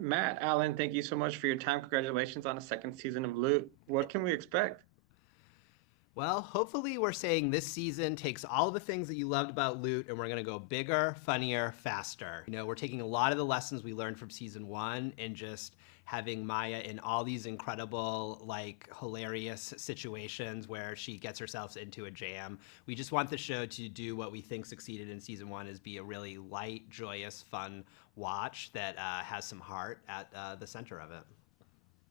Matt, Alan, thank you so much for your time. Congratulations on a second season of Loot. What can we expect? Well, hopefully, we're saying this season takes all the things that you loved about Loot and we're going to go bigger, funnier, faster. We're taking a lot of the lessons we learned from season one and just having Maya in all these incredible, like, hilarious situations where she gets herself into a jam. We just want the show to do what we think succeeded in season one, is be a really light, joyous, fun watch that has some heart at the center of it.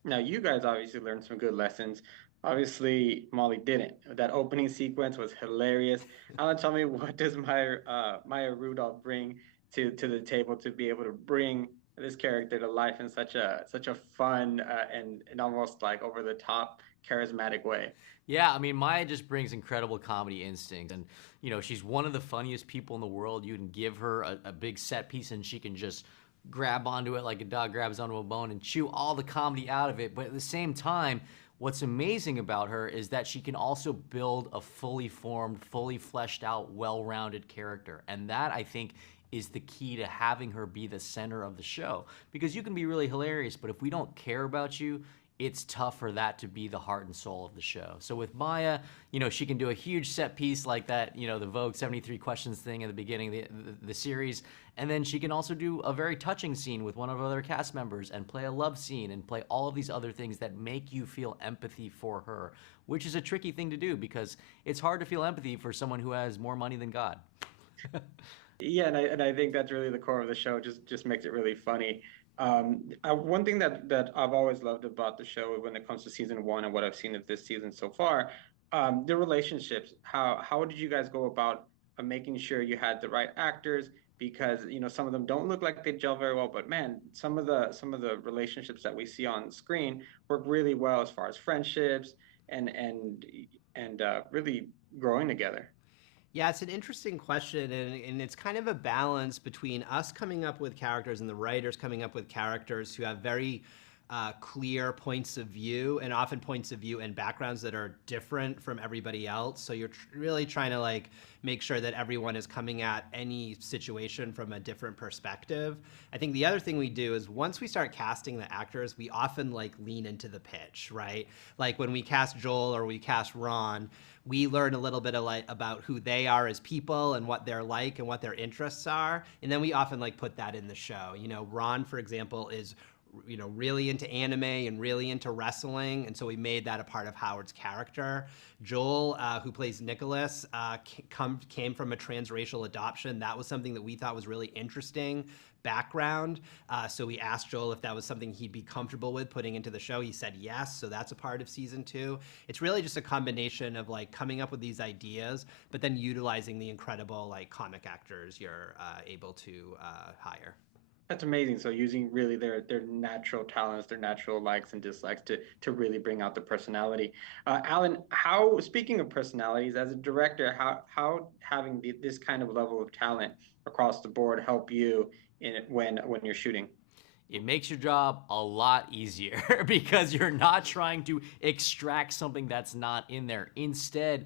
Now, you guys obviously learned some good lessons. Obviously, Molly didn't. That opening sequence was hilarious. Alan, tell me, what does Maya Rudolph bring to the table to be able to bring this character to life in such a fun and almost like over the top charismatic way? Yeah, I mean, Maya just brings incredible comedy instinct. And, she's one of the funniest people in the world. You can give her a big set piece and she can just grab onto it like a dog grabs onto a bone and chew all the comedy out of it. But at the same time, what's amazing about her is that she can also build a fully formed, fully fleshed out, well-rounded character. And that, I think, is the key to having her be the center of the show. Because you can be really hilarious, but if we don't care about you, it's tough for that to be the heart and soul of the show. So with Maya, she can do a huge set piece like that, the Vogue 73 questions thing at the beginning of the series. And then she can also do a very touching scene with one of our other cast members and play a love scene and play all of these other things that make you feel empathy for her, which is a tricky thing to do because it's hard to feel empathy for someone who has more money than God. Yeah, and I think that's really the core of the show. Just makes it really funny. One thing that I've always loved about the show when it comes to season one and what I've seen of this season so far, the relationships. How did you guys go about making sure you had the right actors? Because some of them don't look like they gel very well, but man, some of the relationships that we see on screen work really well as far as friendships and really growing together. Yeah, it's an interesting question, and it's kind of a balance between us coming up with characters and the writers coming up with characters who have very clear points of view, and often points of view and backgrounds that are different from everybody else. So you're really trying to like make sure that everyone is coming at any situation from a different perspective. I think the other thing we do is once we start casting the actors, we often like lean into the pitch, right? Like when we cast Joel or we cast Ron, we learn a little bit of like about who they are as people and what they're like and what their interests are, and then we often like put that in the show. Ron, for example, is really into anime and really into wrestling, and so we made that a part of Howard's character. Joel, who plays Nicholas, came from a transracial adoption. That was something that we thought was really interesting background. So we asked Joel if that was something he'd be comfortable with putting into the show. He said yes, so that's a part of season two. It's really just a combination of like coming up with these ideas, but then utilizing the incredible like comic actors you're able to hire. That's amazing. So using really their natural talents, their natural likes and dislikes to really bring out the personality. Alan, how speaking of personalities, as a director, how having this kind of level of talent across the board help you in it when you're shooting? It makes your job a lot easier because you're not trying to extract something that's not in there. Instead,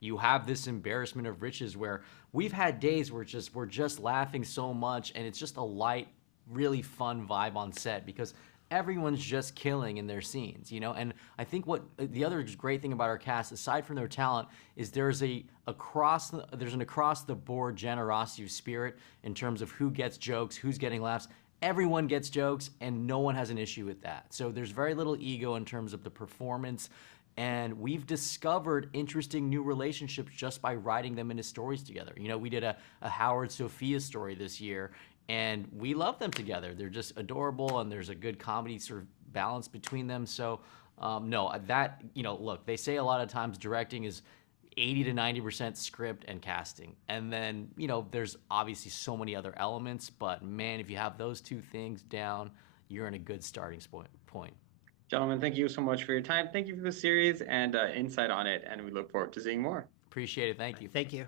you have this embarrassment of riches where we've had days where we're just laughing so much and it's just a light, really fun vibe on set because everyone's just killing in their scenes, And I think what the other great thing about our cast, aside from their talent, is there's an across the board generosity of spirit in terms of who gets jokes, who's getting laughs. Everyone gets jokes and no one has an issue with that. So there's very little ego in terms of the performance. And we've discovered interesting new relationships just by writing them into stories together. We did a Howard Sophia story this year, and we love them together. They're just adorable, and there's a good comedy sort of balance between them. So, no, look, they say a lot of times directing is 80 to 90% script and casting. And then, there's obviously so many other elements, but man, if you have those two things down, you're in a good starting point. Gentlemen, thank you so much for your time. Thank you for the series and insight on it, and we look forward to seeing more. Appreciate it. Thank you. Thank you.